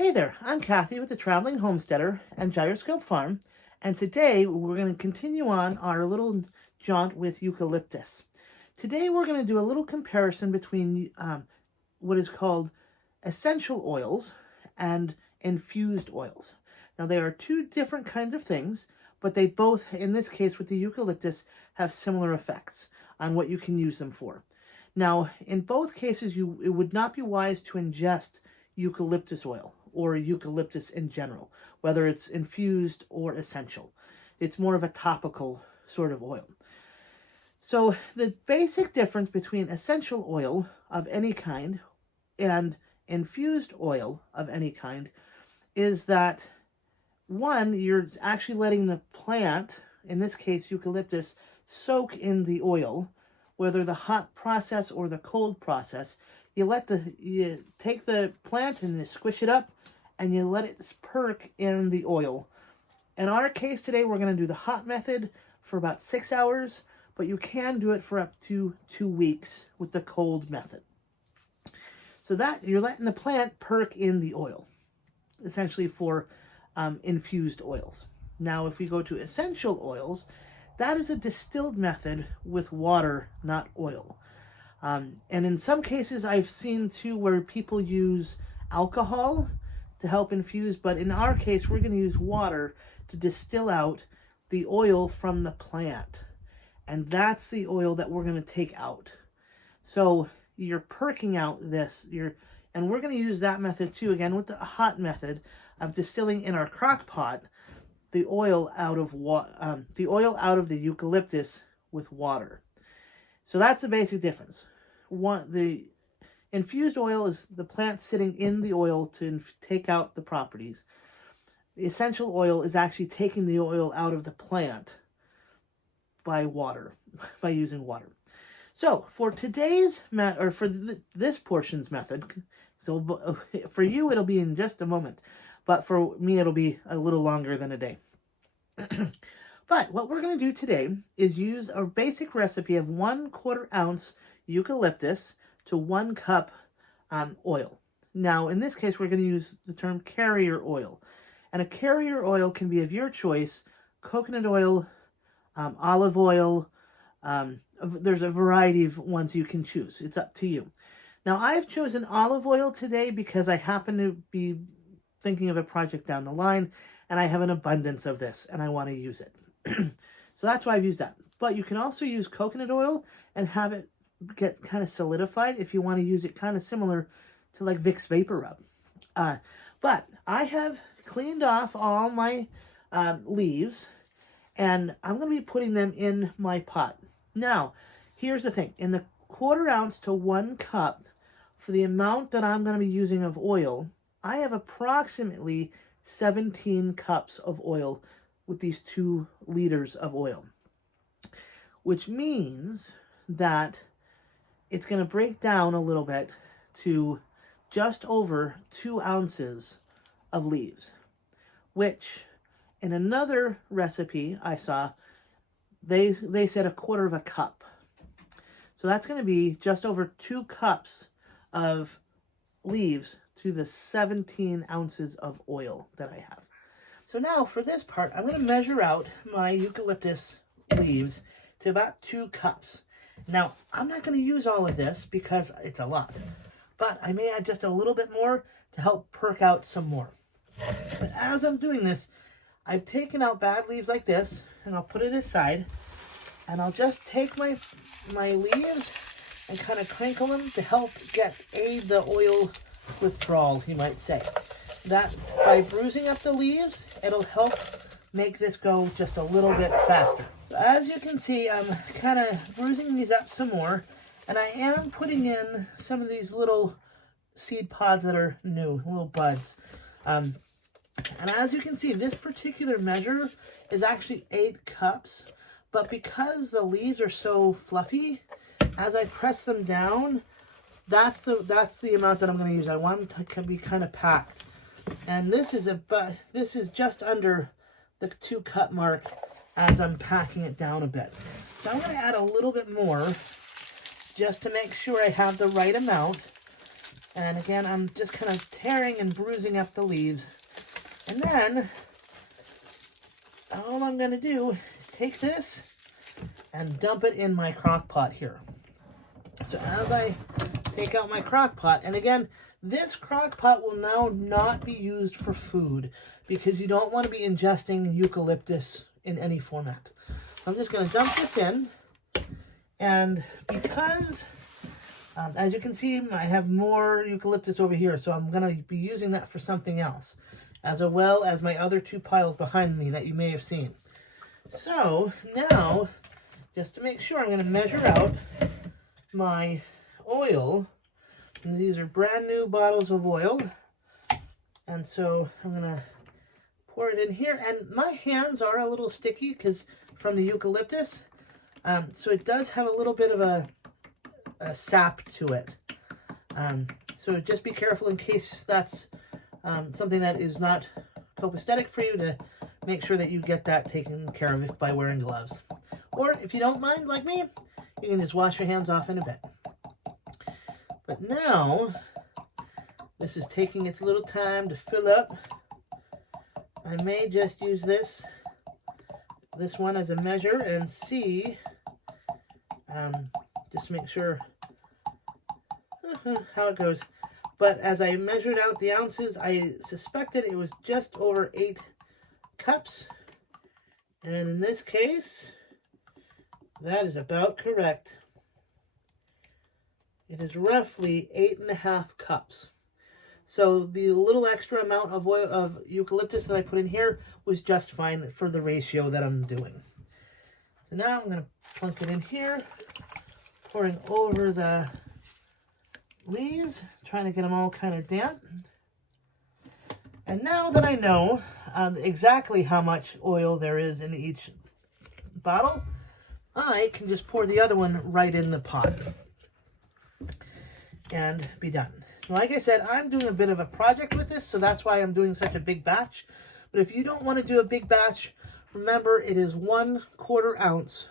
Hey there, I'm Kathy with the Traveling Homesteader and Gyroscope Farm, and today we're going to continue on our little jaunt with eucalyptus. Today we're going to do a little comparison between what is called essential oils and infused oils. Now they are two different kinds of things, but they both, in this case with the eucalyptus, have similar effects on what you can use them for. Now, in both cases, it would not be wise to ingest eucalyptus oil or eucalyptus in general, whether it's infused or essential. It's more of a topical sort of oil. So the basic difference between essential oil of any kind and infused oil of any kind is that, one, you're actually letting the plant, in this case eucalyptus, soak in the oil, whether the hot process or the cold process. You take the plant and you squish it up and you let it perk in the oil. In our case today, we're going to do the hot method for about 6 hours, but you can do it for up to 2 weeks with the cold method. So that you're letting the plant perk in the oil, essentially for infused oils. Now, if we go to essential oils, that is a distilled method with water, not oil. And in some cases, I've seen too where people use alcohol to help infuse, but in our case, we're going to use water to distill out the oil from the plant. And that's the oil that we're going to take out. So you're perking out this, and we're going to use that method too, again, with the hot method of distilling in our crock pot the oil out of the eucalyptus with water. So that's the basic difference. The infused oil is the plant sitting in the oil to take out the properties. The essential oil is actually taking the oil out of the plant by using water. So for today's this portion's method, so for you it'll be in just a moment, but for me it'll be a little longer than a day. But what we're going to do today is use a basic recipe of 1/4 ounce eucalyptus to 1 cup oil. Now, in this case, we're going to use the term carrier oil. And a carrier oil can be of your choice: coconut oil, olive oil. There's a variety of ones you can choose. It's up to you. Now, I've chosen olive oil today because I happen to be thinking of a project down the line, and I have an abundance of this, and I want to use it. So that's why I've used that. But you can also use coconut oil and have it get kind of solidified if you want to use it kind of similar to like Vicks Vapor Rub. But I have cleaned off all my leaves, and I'm going to be putting them in my pot. Now, here's the thing. In the 1/4 ounce to 1 cup, for the amount that I'm going to be using of oil, I have approximately 17 cups of oil with these 2 liters of oil, which means that it's going to break down a little bit to just over 2 ounces of leaves, which in another recipe I saw, they said 1/4 cup. So that's going to be just over 2 cups of leaves to the 17 ounces of oil that I have. So now for this part, I'm going to measure out my eucalyptus leaves to about 2 cups. Now, I'm not going to use all of this because it's a lot, but I may add just a little bit more to help perk out some more. But as I'm doing this, I've taken out bad leaves like this, and I'll put it aside, and I'll just take my leaves and kind of crinkle them to help aid the oil withdrawal, you might say. That by bruising up the leaves, it'll help make this go just a little bit faster. As you can see, I'm kind of bruising these up some more, and I am putting in some of these little seed pods that are new, little buds. And as you can see, this particular measure is actually 8 cups, but because the leaves are so fluffy, as I press them down, that's the amount that I'm going to use. I want them to be kind of packed. And this is just under the 2 cup mark as I'm packing it down a bit. So I'm going to add a little bit more just to make sure I have the right amount. And again, I'm just kind of tearing and bruising up the leaves. And then, all I'm going to do is take this and dump it in my crock pot here. So as I take out my crock pot, and again, this crock pot will now not be used for food because you don't want to be ingesting eucalyptus in any format. So I'm just going to dump this in, and because, as you can see, I have more eucalyptus over here, so I'm going to be using that for something else, as well as my other two piles behind me that you may have seen. So now, just to make sure, I'm going to measure out my oil. And these are brand new bottles of oil, and so I'm going to pour it in here, and my hands are a little sticky because from the eucalyptus, so it does have a little bit of a sap to it, so just be careful in case that's something that is not copacetic for you, to make sure that you get that taken care of by wearing gloves. Or if you don't mind, like me, you can just wash your hands off in a bit. But now, this is taking its little time to fill up. I may just use this one as a measure and see, just to make sure how it goes. But as I measured out the ounces, I suspected it was just over 8 cups. And in this case, that is about correct. It is roughly 8.5 cups. So the little extra amount of oil of eucalyptus that I put in here was just fine for the ratio that I'm doing. So now I'm going to plunk it in here, pouring over the leaves, trying to get them all kind of damp. And now that I know exactly how much oil there is in each bottle, I can just pour the other one right in the pot and be done. Like I said, I'm doing a bit of a project with this, so that's why I'm doing such a big batch. But if you don't want to do a big batch, remember it is 1/4 ounce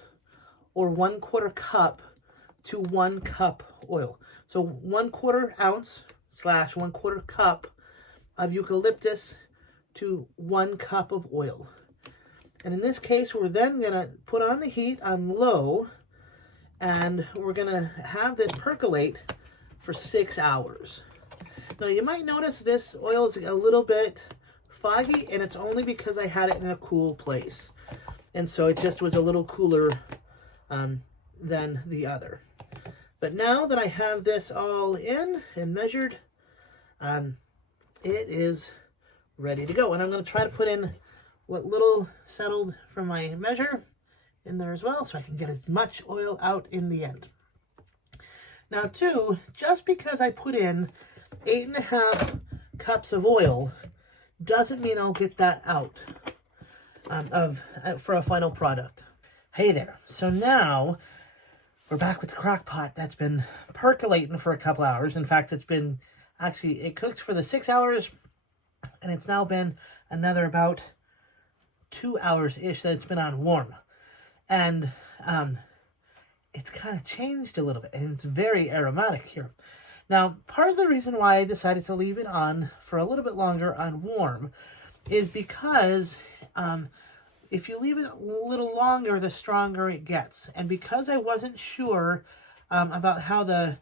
or 1/4 cup to 1 cup oil. So 1/4 ounce / 1/4 cup of eucalyptus to 1 cup of oil. And in this case, we're then going to put on the heat on low, and we're going to have this percolate for 6 hours. Now you might notice this oil is a little bit foggy, and it's only because I had it in a cool place. And so it just was a little cooler than the other. But now that I have this all in and measured, it is ready to go. And I'm going to try to put in what little settled from my measure in there as well, so I can get as much oil out in the end. Now too, just because I put in 8.5 cups of oil doesn't mean I'll get that out for a final product. Hey there. So now we're back with the crock pot that's been percolating for a couple hours. In fact, it cooked for the 6 hours, and it's now been another about 2 hours-ish that it's been on warm. And it's kind of changed a little bit, and it's very aromatic here. Now, part of the reason why I decided to leave it on for a little bit longer on warm is because if you leave it a little longer, the stronger it gets. And because I wasn't sure about how the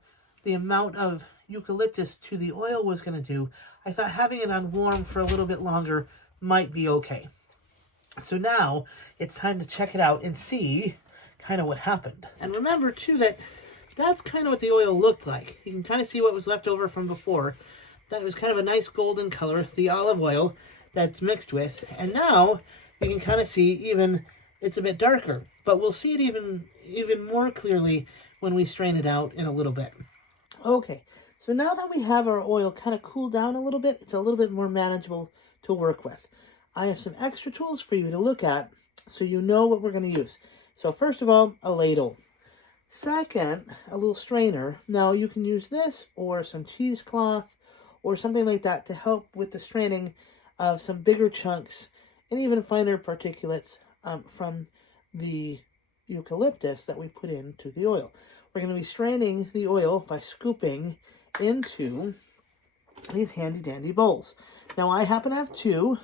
amount of eucalyptus to the oil was going to do, I thought having it on warm for a little bit longer might be okay. So now it's time to check it out and see kind of what happened. And remember too that that's kind of what the oil looked like. You can kind of see what was left over from before. That was kind of a nice golden color, the olive oil that's mixed with. And now you can kind of see even it's a bit darker, but we'll see it even more clearly when we strain it out in a little bit. Okay, so now that we have our oil kind of cooled down a little bit, it's a little bit more manageable to work with. I have some extra tools for you to look at so you know what we're going to use. So first of all, a ladle. Second, a little strainer. Now you can use this or some cheesecloth or something like that to help with the straining of some bigger chunks and even finer particulates from the eucalyptus that we put into the oil. We're going to be straining the oil by scooping into these handy dandy bowls. Now I happen to have two,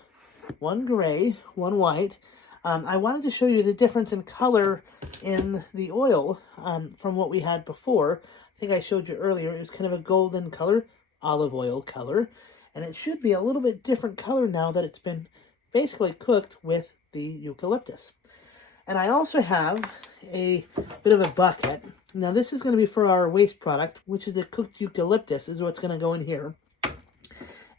one gray, one white. I wanted to show you the difference in color in the oil from what we had before. I think I showed you earlier, it was kind of a golden color, olive oil color, and it should be a little bit different color now that it's been basically cooked with the eucalyptus. And I also have a bit of a bucket. Now this is going to be for our waste product, which is a cooked eucalyptus, is what's going to go in here.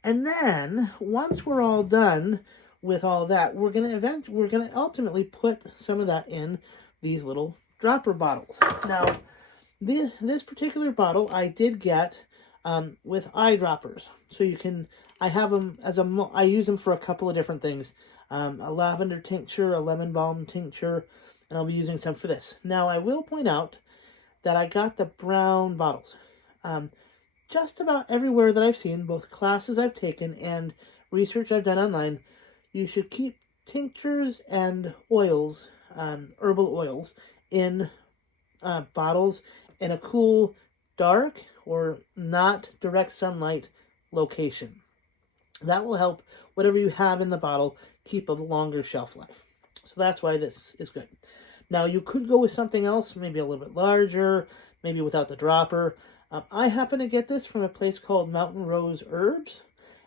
And then once we're all done with all that, we're gonna ultimately put some of that in these little dropper bottles. Now, this particular bottle I did get with eyedroppers, so you can. I have them as I use them for a couple of different things: a lavender tincture, a lemon balm tincture, and I'll be using some for this. Now, I will point out that I got the brown bottles. Just about everywhere that I've seen, both classes I've taken and research I've done online, you should keep tinctures and oils, herbal oils, in bottles in a cool, dark, or not direct sunlight location. That will help whatever you have in the bottle keep a longer shelf life. So that's why this is good. Now you could go with something else, maybe a little bit larger, maybe without the dropper. I happen to get this from a place called Mountain Rose Herbs,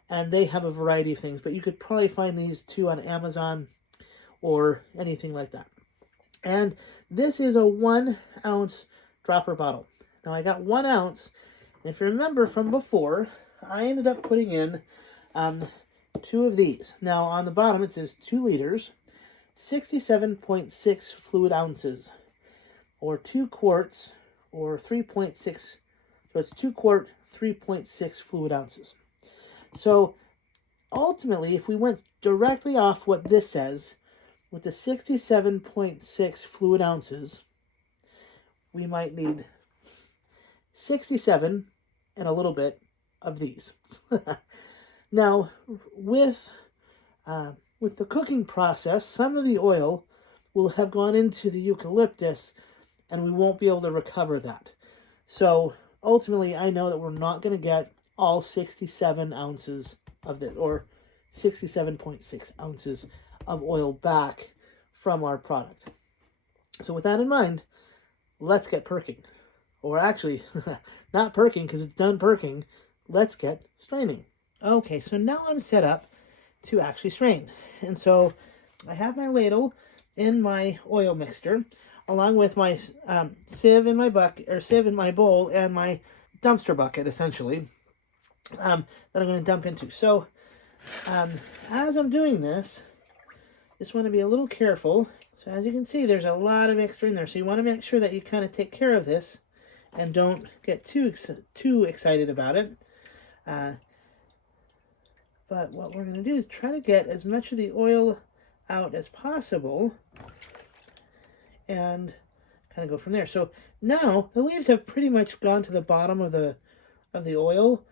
and they have a variety of things, but you could probably find these too on Amazon or anything like that. And this is a 1 ounce dropper bottle. Now I got 1 ounce, and if you remember from before, I ended up putting in 2 of these. Now on the bottom it says 2 liters, 67.6 fluid ounces, or 2 quarts, or 3.6. So it's 2 quart, 3.6 fluid ounces. So ultimately, if we went directly off what this says, with the 67.6 fluid ounces, we might need 67 and a little bit of these. Now, with the cooking process, some of the oil will have gone into the eucalyptus, and we won't be able to recover that. So ultimately, I know that we're not going to get all 67 ounces of this, or 67.6 ounces of oil back from our product. So with that in mind, let's get perking. Or actually, not perking because it's done perking. Let's get straining. Okay, so now I'm set up to actually strain. And so I have my ladle in my oil mixture, along with my sieve in my bucket, or sieve in my bowl, and my dumpster bucket, essentially, that I'm going to dump into. So, as I'm doing this, just want to be a little careful. So as you can see, there's a lot of extra in there. So you want to make sure that you kind of take care of this and don't get too excited about it. But what we're going to do is try to get as much of the oil out as possible and kind of go from there. So now the leaves have pretty much gone to the bottom of the oil,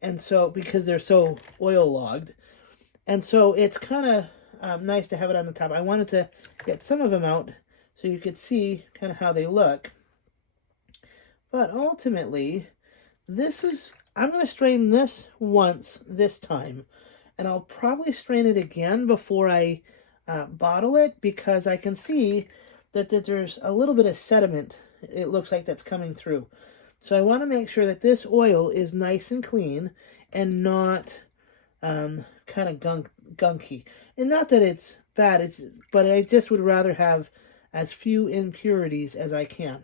and so because they're so oil logged, and so it's kind of nice to have it on the top. I wanted to get some of them out so you could see kind of how they look. But ultimately, I'm going to strain this once this time, and I'll probably strain it again before I bottle it, because I can see that there's a little bit of sediment, it looks like, that's coming through. So I want to make sure that this oil is nice and clean and not kind of gunky. And not that it's bad, but I just would rather have as few impurities as I can.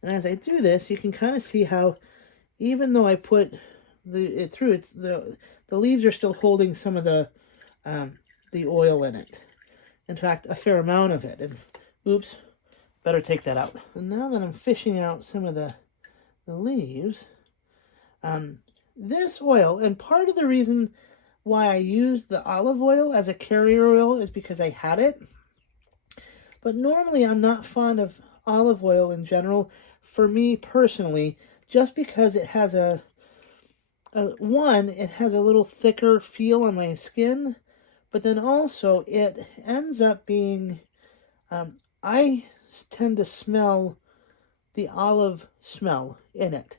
And as I do this, you can kind of see how, even though I put it through, the leaves are still holding some of the oil in it. In fact, a fair amount of it. And oops, better take that out. And now that I'm fishing out some of the leaves, this oil, and part of the reason why I used the olive oil as a carrier oil is because I had it. But normally I'm not fond of olive oil in general, for me personally, just because it has it has a little thicker feel on my skin, but then also it ends up being, I tend to smell the olive smell in it.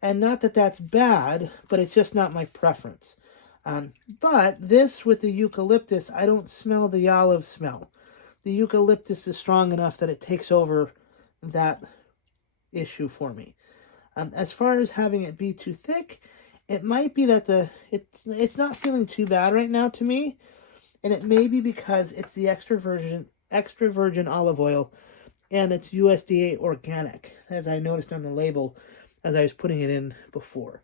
And not that that's bad, but it's just not my preference. But this with the eucalyptus, I don't smell the olive smell. The eucalyptus is strong enough that it takes over that issue for me. As far as having it be too thick, it might be that it's not feeling too bad right now to me, and it may be because it's the extra virgin olive oil, and it's USDA organic, as I noticed on the label as I was putting it in before.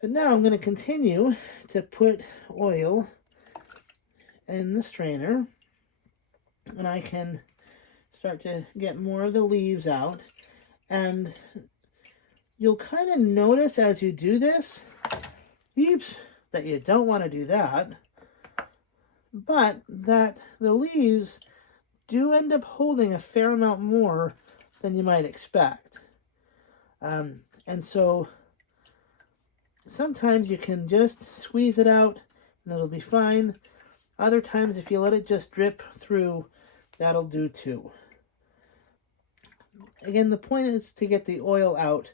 But now I'm going to continue to put oil in the strainer, and I can start to get more of the leaves out. And you'll kind of notice as you do this, oops, that you don't want to do that, but that the leaves do end up holding a fair amount more than you might expect. And so sometimes you can just squeeze it out and it'll be fine. Other times, if you let it just drip through, that'll do too. Again, the point is to get the oil out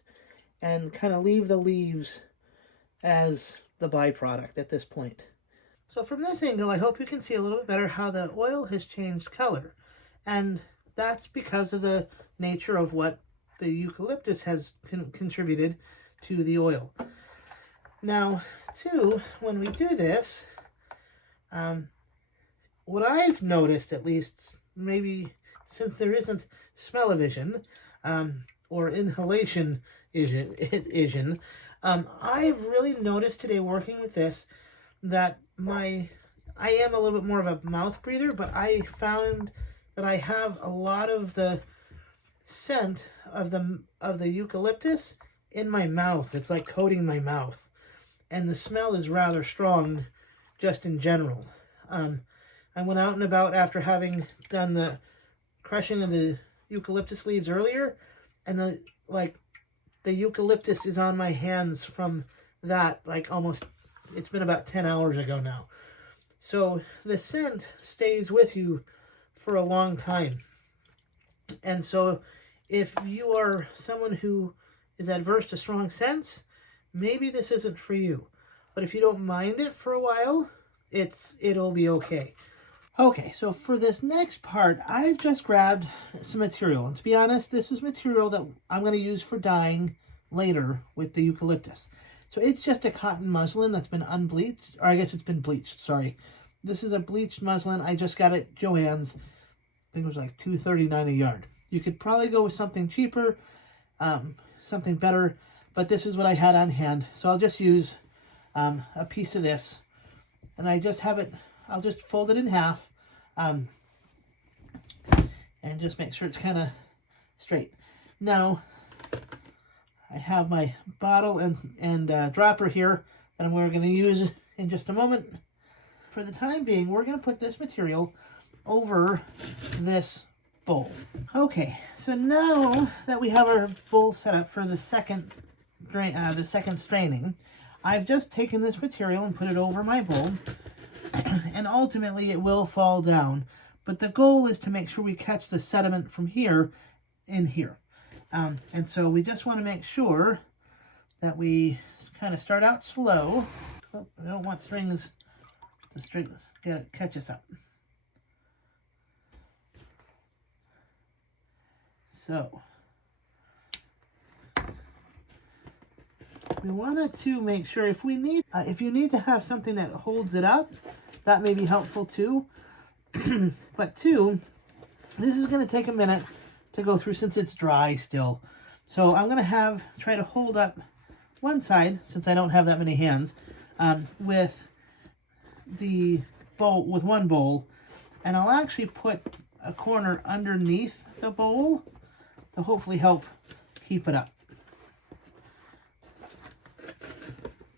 and kind of leave the leaves as the byproduct at this point. So from this angle, I hope you can see a little bit better how the oil has changed color. And that's because of the nature of what the eucalyptus has contributed to the oil. Now, too, when we do this, what I've noticed, at least, maybe since there isn't smell-o-vision or inhalation-ision, I've really noticed today working with this that I am a little bit more of a mouth breather, but I found that I have a lot of the scent of the eucalyptus in my mouth. It's like coating my mouth, and the smell is rather strong just in general. I went out and about after having done the crushing of the eucalyptus leaves earlier, and the eucalyptus is on my hands from that, like almost, it's been about 10 hours ago now. So the scent stays with you for a long time. And so if you are someone who is adverse to strong scents, maybe this isn't for you. But if you don't mind it for a while, it'll be okay. Okay, so for this next part, I've just grabbed some material. And to be honest, this is material that I'm going to use for dyeing later with the eucalyptus. So it's just a cotton muslin that's been unbleached, or I guess it's been bleached, sorry. This is a bleached muslin. I just got it at Joann's. I think it was like $2.39 a yard. You could probably go with something cheaper, something better, but this is what I had on hand. So I'll just use a piece of this, and I just have it, I'll just fold it in half, and just make sure it's kind of straight. Now, I have my bottle and dropper here that we're going to use in just a moment. For the time being, we're going to put this material over this bowl. Okay, so now that we have our bowl set up for the second straining, I've just taken this material and put it over my bowl, and ultimately it will fall down. But the goal is to make sure we catch the sediment from here in here. And so we just want to make sure that we kind of start out slow. Oh, we don't want strings to catch us up. So we wanted to make sure if you need to have something that holds it up, that may be helpful too. But two, this is going to take a minute to go through since it's dry still. So I'm going to try to hold up one side, since I don't have that many hands, with the bowl, with one bowl, and I'll actually put a corner underneath the bowl to hopefully help keep it up.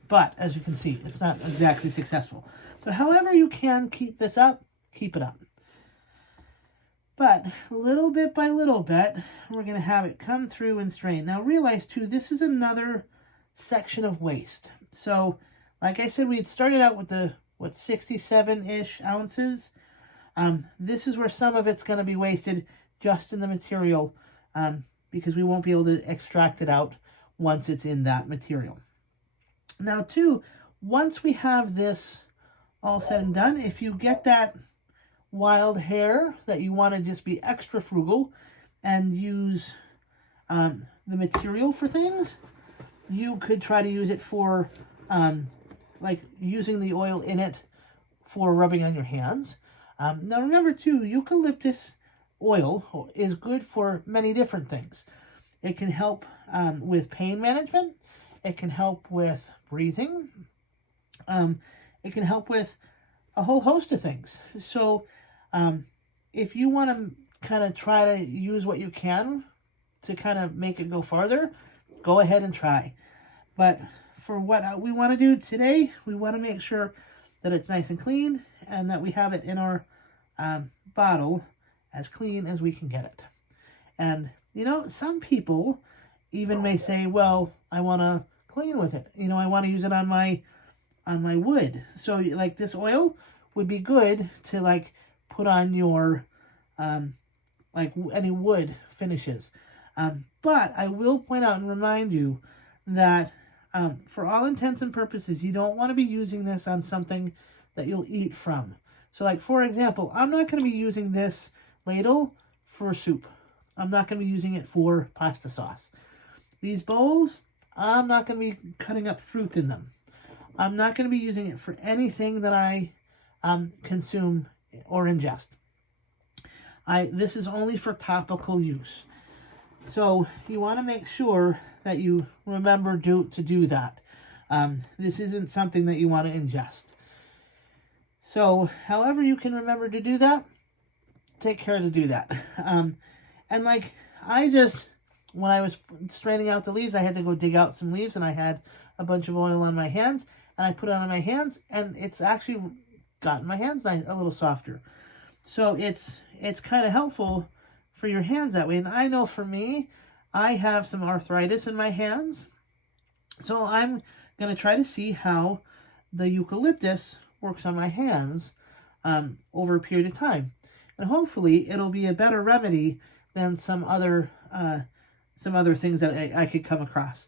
But as you can see, it's not exactly successful. But however you can keep this up, keep it up. But little bit by little bit, we're going to have it come through and strain. Now realize too, this is another section of waste. So like I said, we had started out with the, 67-ish ounces. This is where some of it's going to be wasted just in the material, because we won't be able to extract it out once it's in that material. Now too, once we have this all said and done, if you get that wild hair that you want to just be extra frugal and use the material for things, you could try to use it for like using the oil in it for rubbing on your hands. Now remember too, eucalyptus oil is good for many different things. It can help with pain management. It can help with breathing. It can help with a whole host of things. So if you want to kind of try to use what you can to kind of make it go farther, go ahead and try. But for what we want to do today, we want to make sure that it's nice and clean and that we have it in our bottle as clean as we can get it. And, you know, some people even may say, well, I want to clean with it. You know, I want to use it on my wood. So like this oil would be good to like put on your like any wood finishes. But I will point out and remind you that for all intents and purposes, you don't want to be using this on something that you'll eat from. So like, for example, I'm not going to be using this ladle for soup. I'm not going to be using it for pasta sauce. These bowls, I'm not going to be cutting up fruit in them. I'm not going to be using it for anything that I consume or ingest. This is only for topical use. So you want to make sure that you remember to do that. This isn't something that you want to ingest. So however you can remember to do that, take care to do that. And like, when I was straining out the leaves, I had to go dig out some leaves, and I had a bunch of oil on my hands, and I put it on my hands, and it's actually gotten my hands a little softer. So it's kind of helpful for your hands that way. And I know for me, I have some arthritis in my hands, so I'm going to try to see how the eucalyptus works on my hands over a period of time. And hopefully it'll be a better remedy than some other things that I could come across.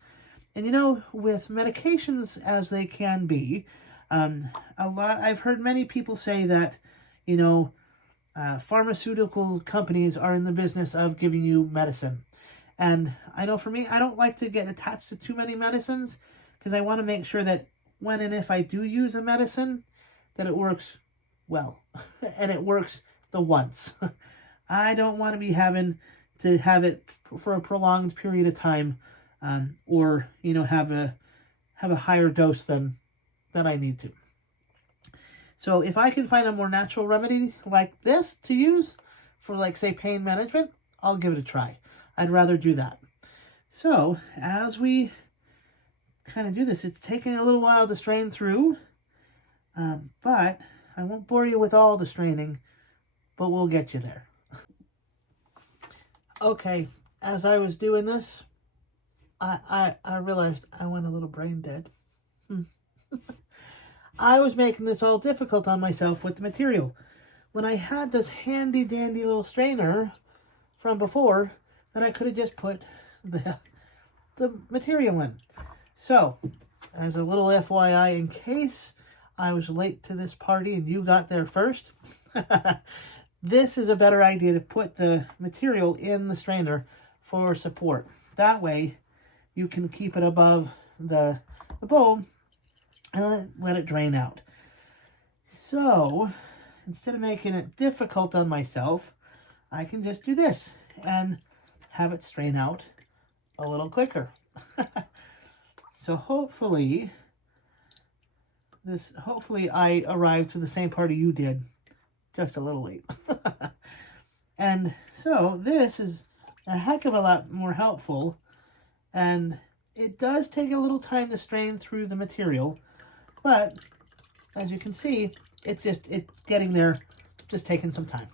And you know, with medications as they can be, I've heard many people say that, you know, pharmaceutical companies are in the business of giving you medicine. And I know for me, I don't like to get attached to too many medicines, because I want to make sure that when and if I do use a medicine, that it works well and it works the once. I don't want to be having to have it for a prolonged period of time, or, you know, have a higher dose than I need to. So if I can find a more natural remedy like this to use for, like, say, pain management, I'll give it a try. I'd rather do that. So as we kind of do this, it's taking a little while to strain through, but I won't bore you with all the straining, but we'll get you there. Okay, as I was doing this, I realized I went a little brain dead. I was making this all difficult on myself with the material, when I had this handy dandy little strainer from before that I could have just put the material in. So, as a little FYI, in case I was late to this party and you got there first, this is a better idea to put the material in the strainer for support. That way, you can keep it above the bowl and let it drain out. So, instead of making it difficult on myself, I can just do this and have it strain out a little quicker. So hopefully I arrived to the same party you did, just a little late. And so this is a heck of a lot more helpful, and it does take a little time to strain through the material, but as you can see, it's getting there, just taking some time.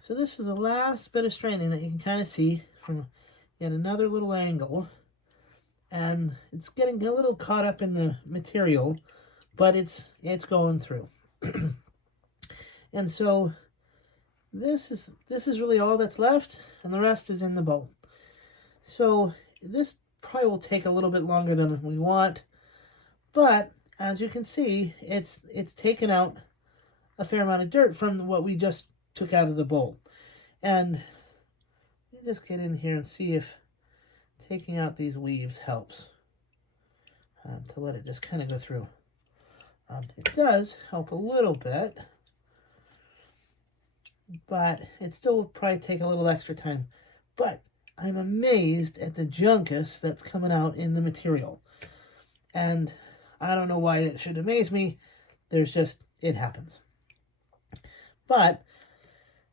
So this is the last bit of straining that you can kind of see from yet another little angle, and it's getting a little caught up in the material, but it's going through. And so this is really all that's left, and the rest is in the bowl. So this probably will take a little bit longer than we want, but as you can see, it's taken out a fair amount of dirt from what we just took out of the bowl. And let me just get in here and see if taking out these leaves helps to let it just kind of go through. It does help a little bit, but it still will probably take a little extra time. But I'm amazed at the junkus that's coming out in the material. And I don't know why it should amaze me. There's just, it happens. But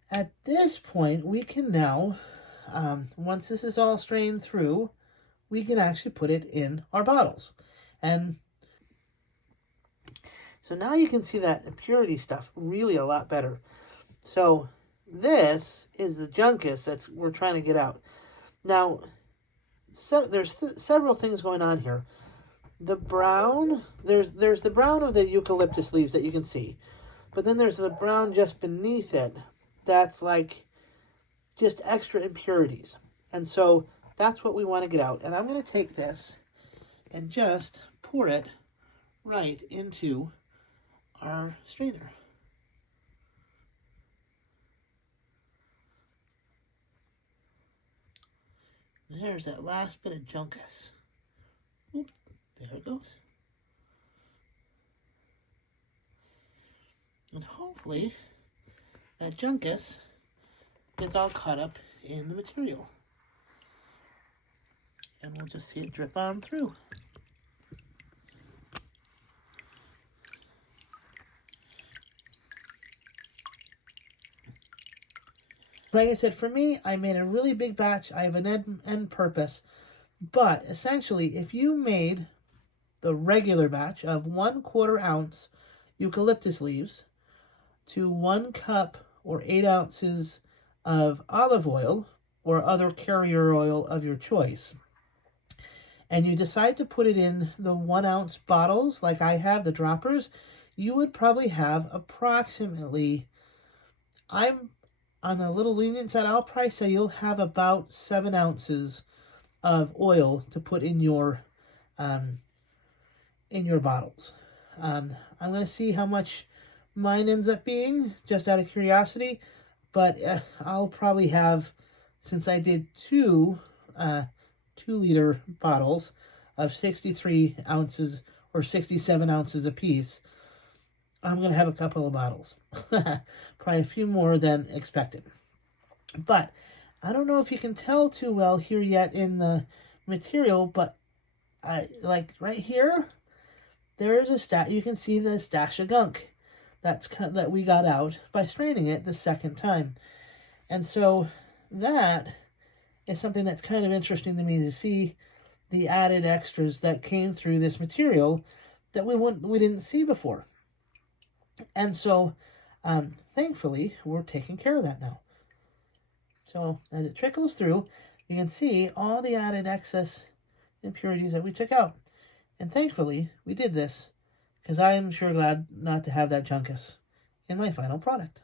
at this point, we can now, once this is all strained through, we can actually put it in our bottles. And so now you can see that impurity stuff really a lot better. So this is the junkus that's we're trying to get out. Now, there's several things going on here. The brown, there's the brown of the eucalyptus leaves that you can see. But then there's the brown just beneath it that's like just extra impurities. And so that's what we want to get out. And I'm going to take this and just pour it right into our strainer. There's that last bit of junkus. Oop, there it goes. And hopefully that junkus gets all caught up in the material. And we'll just see it drip on through. Like I said, for me, I made a really big batch. I have an end purpose. But essentially, if you made the regular batch of 1/4 ounce eucalyptus leaves to 1 cup or 8 ounces of olive oil or other carrier oil of your choice, and you decide to put it in the 1 ounce bottles like I have, the droppers, you would probably have approximately, I'm on a little lenient side, I'll probably say you'll have about 7 ounces of oil to put in your bottles. I'm going to see how much mine ends up being, just out of curiosity, but I'll probably have, since I did two 2-liter bottles of 63 ounces or 67 ounces apiece, I'm going to have a couple of bottles. Probably a few more than expected. But I don't know if you can tell too well here yet in the material, but like right here, there is a you can see the stash of gunk that we got out by straining it the second time. And so that is something that's kind of interesting to me, to see the added extras that came through this material that we didn't see before. And so thankfully we're taking care of that now. So as it trickles through, you can see all the added excess impurities that we took out. And thankfully we did this, because I am sure glad not to have that junkus in my final product.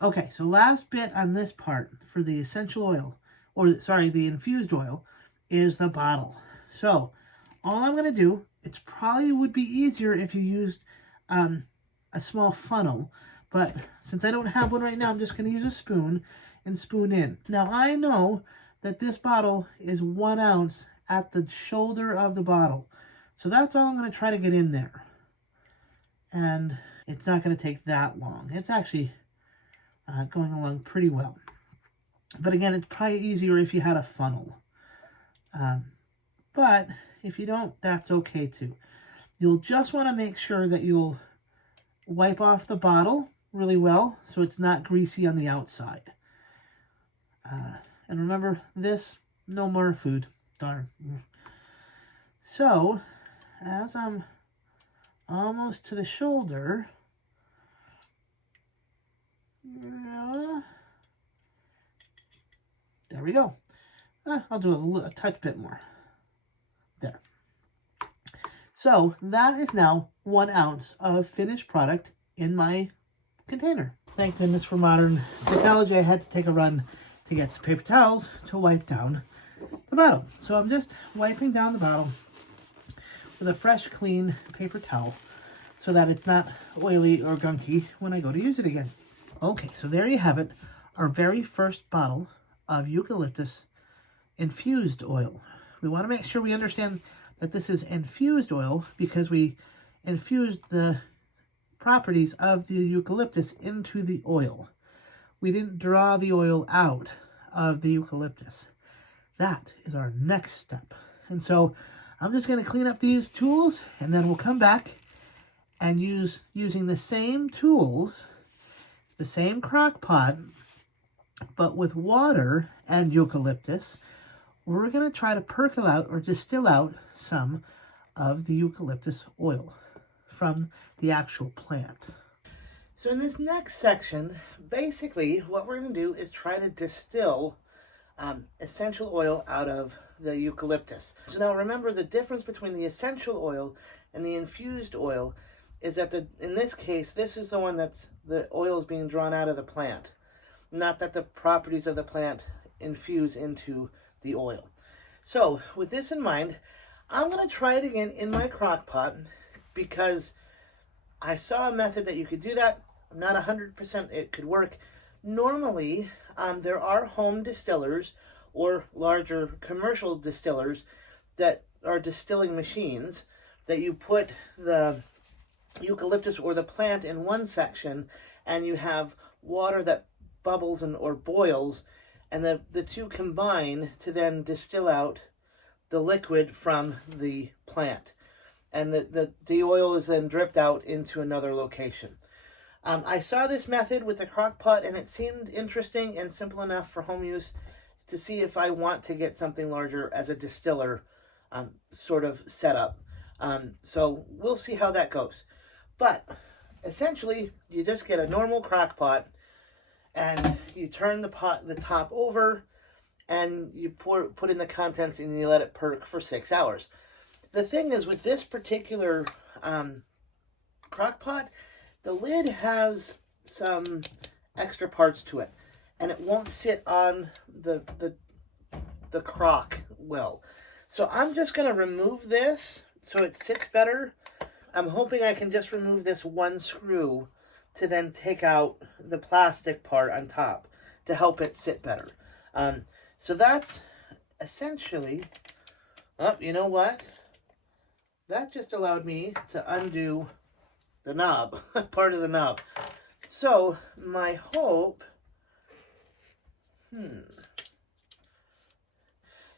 Okay, so last bit on this part for the essential oil, or sorry, the infused oil, is the bottle. So all I'm going to do, it probably would be easier if you used a small funnel, but since I don't have one right now, I'm just going to use a spoon and spoon in. Now I know that this bottle is 1 ounce at the shoulder of the bottle, so that's all I'm going to try to get in there. And it's not going to take that long. It's actually going along pretty well. But again, it's probably easier if you had a funnel. But if you don't, that's okay too. You'll just want to make sure that you'll wipe off the bottle really well so it's not greasy on the outside. And remember this, no more food. Darn. So, as I'm almost to the shoulder, there we go. I'll do a touch bit more. There. So that is now 1 ounce of finished product in my container. Thank goodness for modern technology. I had to take a run to get some paper towels to wipe down the bottle. So I'm just wiping down the bottle with a fresh, clean paper towel so that it's not oily or gunky when I go to use it again. Okay, so there you have it, our very first bottle of Eucalyptus Infused oil. We want to make sure we understand that this is infused oil because we infused the properties of the eucalyptus into the oil. We didn't draw the oil out of the eucalyptus. That is our next step. And so I'm just going to clean up these tools and then we'll come back and using the same tools, the same crock pot, but with water and eucalyptus, we're going to try to percolate out or distill out some of the eucalyptus oil from the actual plant. So in this next section, basically what we're going to do is try to distill essential oil out of the eucalyptus. So now remember, the difference between the essential oil and the infused oil is that in this case, this is the one that's the oil is being drawn out of the plant, not that the properties of the plant infuse into the oil. So with this in mind, I'm going to try it again in my crock pot because I saw a method that you could do that. I'm not 100% it could work. Normally, there are home distillers or larger commercial distillers that are distilling machines that you put the eucalyptus or the plant in one section and you have water that bubbles or boils, and the two combine to then distill out the liquid from the plant. And the oil is then dripped out into another location. I saw this method with the crock pot and it seemed interesting and simple enough for home use to see if I want to get something larger as a distiller sort of setup. So we'll see how that goes. But essentially, you just get a normal crock pot and you turn the top over and you put in the contents and you let it perk for 6 hours. The thing is, with this particular crock pot, the lid has some extra parts to it, and it won't sit on the crock well. So I'm just going to remove this so it sits better. I'm hoping I can just remove this one screw to then take out the plastic part on top to help it sit better. So that's essentially, oh, you know what? That just allowed me to undo the knob, part of the knob. So my hope,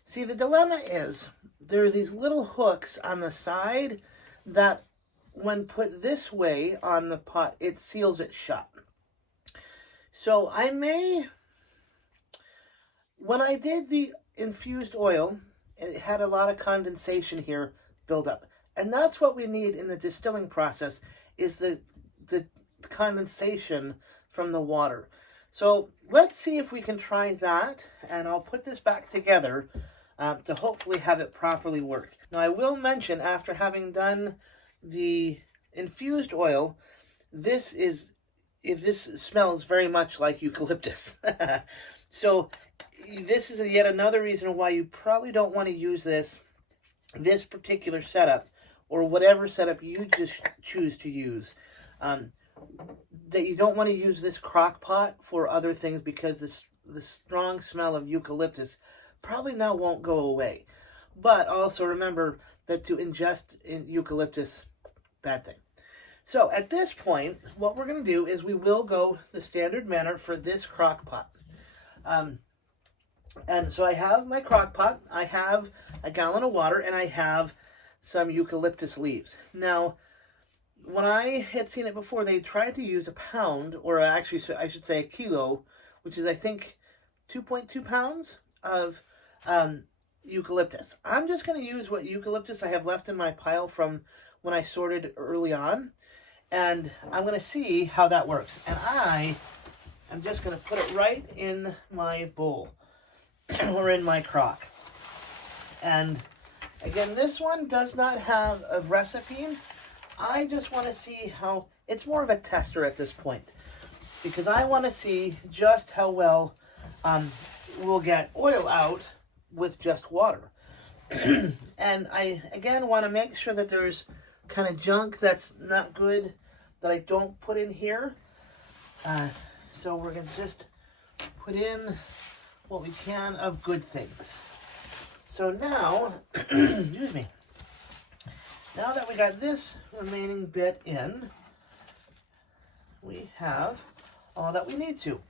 see, the dilemma is there are these little hooks on the side that when put this way on the pot, it seals it shut. So I may, when I did the infused oil, it had a lot of condensation here build up. And that's what we need in the distilling process, is the condensation from the water. So let's see if we can try that, and I'll put this back together to hopefully have it properly work. Now I will mention, after having done the infused oil, this smells very much like eucalyptus. So this is yet another reason why you probably don't want to use this particular setup, or whatever setup you just choose to use. That you don't want to use this crock pot for other things because the strong smell of eucalyptus probably now won't go away. But also remember that to ingest eucalyptus, bad thing. So at this point, what we're going to do is we will go the standard manner for this crock pot. And so I have my crock pot, I have a gallon of water, and I have some eucalyptus leaves. Now, when I had seen it before, they tried to use a pound, or actually I should say a kilo, which is I think 2.2 pounds of eucalyptus. I'm just going to use what eucalyptus I have left in my pile from when I sorted early on, and I'm going to see how that works. And I am just going to put it right in my bowl, or in my crock. And again, this one does not have a recipe. I just want to see how, it's more of a tester at this point. because I want to see just how well we'll get oil out with just water. And I, again, want to make sure that there's kind of junk that's not good that I don't put in here. So we're going to just put in what we can of good things. So now, excuse me, now that we got this remaining bit in, we have all that we need to.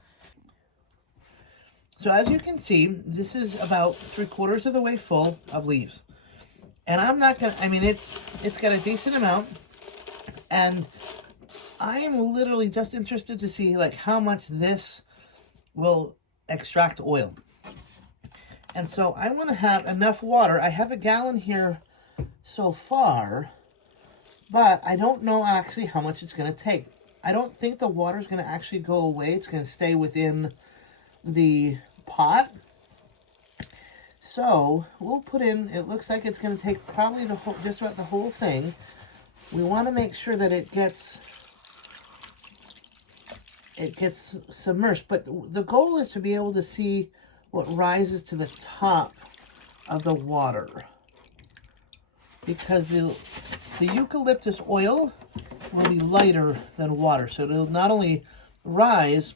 So as you can see, this is about 3/4 of the way full of leaves. And I'm not gonna, I mean, it's got a decent amount, and I am literally just interested to see like how much this will extract oil. And so I want to have enough water. I have a gallon here so far, but I don't know actually how much it's going to take. I don't think the water is going to actually go away. It's going to stay within the pot. So we'll put in, it looks like it's going to take probably the whole, just about the whole thing. We want to make sure that it gets submerged, but the goal is to be able to see what rises to the top of the water, because the eucalyptus oil will be lighter than water, so it'll not only rise,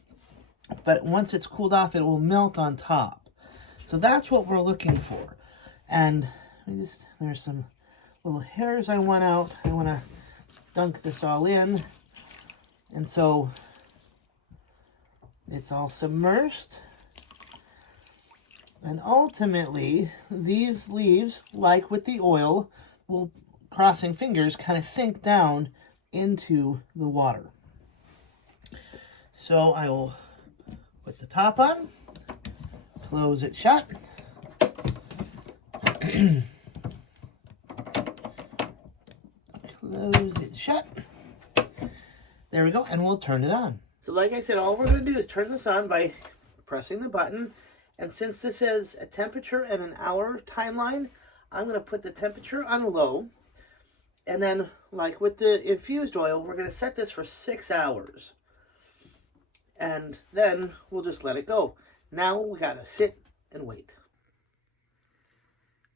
but once it's cooled off, it will melt on top. So that's what we're looking for. And there's some little hairs I want out. I want to dunk this all in, and so it's all submerged. And ultimately, these leaves, like with the oil, will, crossing fingers, kind of sink down into the water. So I will put the top on, close it shut. Close it shut. There we go, and we'll turn it on. So like I said, all we're going to do is turn this on by pressing the button. And since this is a temperature and an hour timeline, I'm going to put the temperature on low. And then, like with the infused oil, we're going to set this for 6 hours. And then we'll just let it go. Now we got to sit and wait.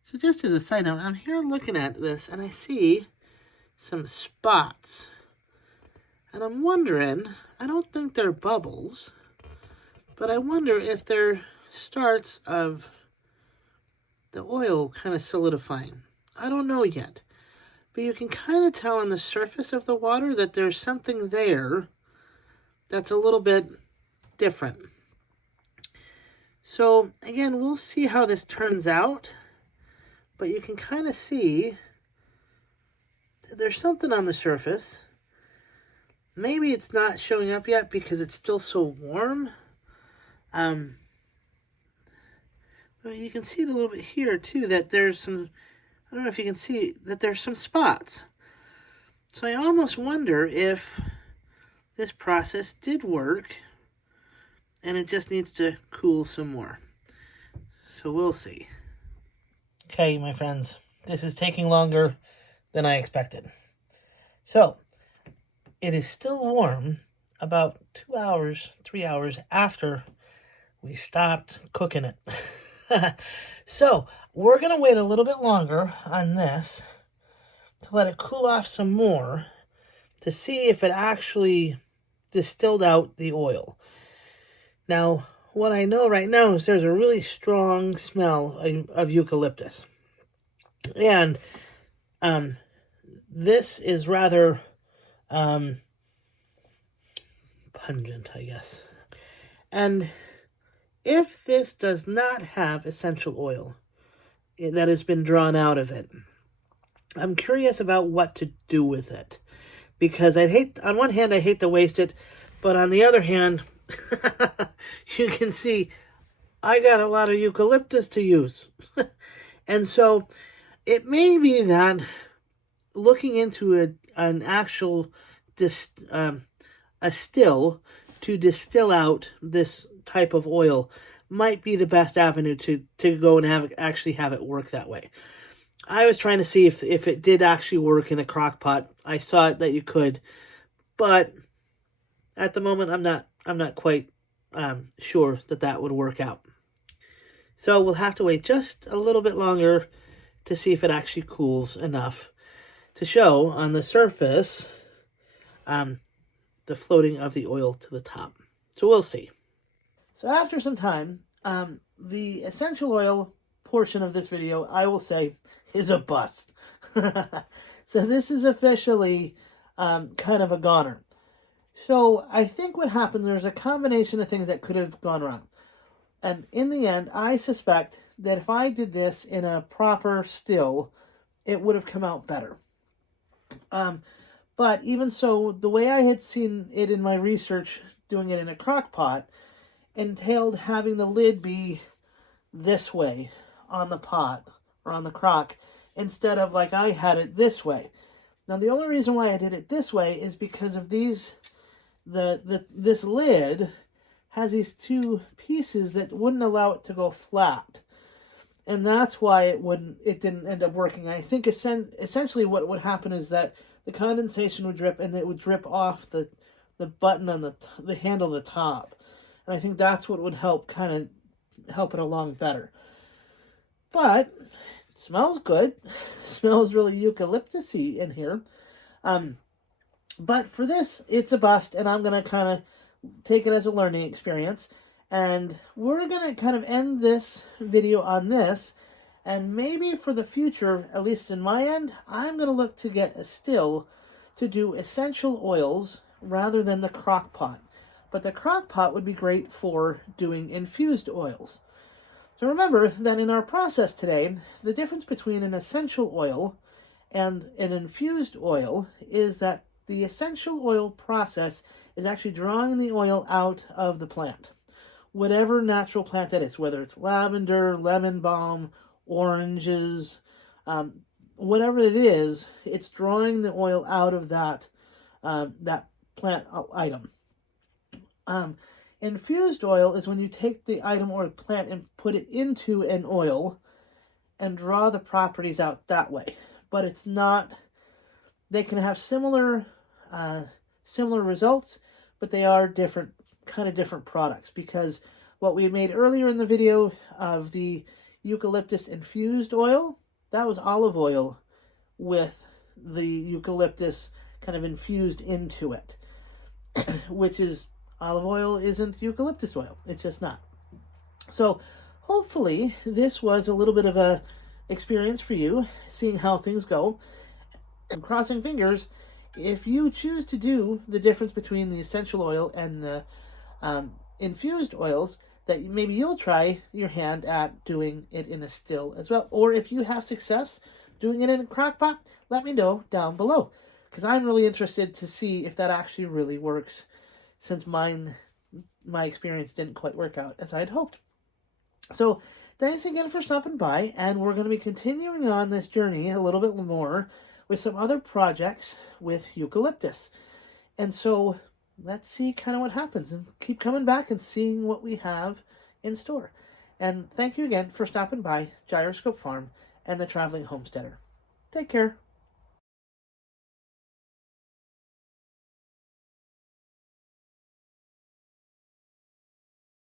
So just as a side note, I'm here looking at this and I see some spots. And I'm wondering, I don't think they're bubbles, but I wonder if they're starts of the oil kind of solidifying. I don't know yet, but you can kind of tell on the surface of the water that there's something there that's a little bit different. So again, we'll see how this turns out, but you can kind of see that there's something on the surface. Maybe it's not showing up yet because it's still so warm. But you can see it a little bit here too, that there's some, I don't know if you can see that there's some spots. So I almost wonder if this process did work and it just needs to cool some more. So we'll see. Okay, my friends, this is taking longer than I expected. So it is still warm about 2 hours, 3 hours after we stopped cooking it. So we're going to wait a little bit longer on this to let it cool off some more to see if it actually distilled out the oil. Now, what I know right now is there's a really strong smell of eucalyptus. And this is rather pungent, I guess. And if this does not have essential oil that has been drawn out of it, I'm curious about what to do with it. Because on one hand, I hate to waste it, but on the other hand, you can see I got a lot of eucalyptus to use. And so it may be that looking into an actual a still to distill out this type of oil might be the best avenue to go and actually have it work that way. I was trying to see if it did actually work in a crock pot. I saw that you could, but at the moment I'm not I'm not quite sure that that would work out. So we'll have to wait just a little bit longer to see if it actually cools enough to show on the surface the floating of the oil to the top. So we'll see. So after some time, the essential oil portion of this video, I will say, is a bust. So this is officially kind of a goner. So I think what happened, there's a combination of things that could have gone wrong. And in the end, I suspect that if I did this in a proper still, it would have come out better. But even so, the way I had seen it in my research, doing it in a crock pot, entailed having the lid be this way on the pot or on the crock instead of like I had it this way. Now the only reason why I did it this way is because of these, this lid has these two pieces that wouldn't allow it to go flat. And that's why it didn't end up working. I think essentially what would happen is that the condensation would drip and it would drip off the button on the handle at the top. And I think that's what would help kind of help it along better. But it smells good. It smells really eucalyptus-y in here. But for this, it's a bust, and I'm going to kind of take it as a learning experience. And we're going to kind of end this video on this. And maybe for the future, at least in my end, I'm going to look to get a still to do essential oils rather than the crock pot. But the crock pot would be great for doing infused oils. So remember that in our process today, the difference between an essential oil and an infused oil is that the essential oil process is actually drawing the oil out of the plant. Whatever natural plant that is, whether it's lavender, lemon balm, oranges, whatever it is, it's drawing the oil out of that plant item. Infused oil is when you take the item or plant and put it into an oil and draw the properties out that way. But it's not, they can have similar results, but they are different products, because what we made earlier in the video of the eucalyptus infused oil, that was olive oil with the eucalyptus kind of infused into it, which is, olive oil isn't eucalyptus oil. It's just not. So hopefully this was a little bit of a experience for you, seeing how things go. And crossing fingers, if you choose to do the difference between the essential oil and the infused oils, that maybe you'll try your hand at doing it in a still as well. Or if you have success doing it in a crock pot, let me know down below, because I'm really interested to see if that actually really works, since my experience didn't quite work out as I had hoped. So thanks again for stopping by, and we're going to be continuing on this journey a little bit more with some other projects with eucalyptus. And so let's see kind of what happens, and keep coming back and seeing what we have in store. And thank you again for stopping by Gyroscope Farm and the Traveling Homesteader. Take care.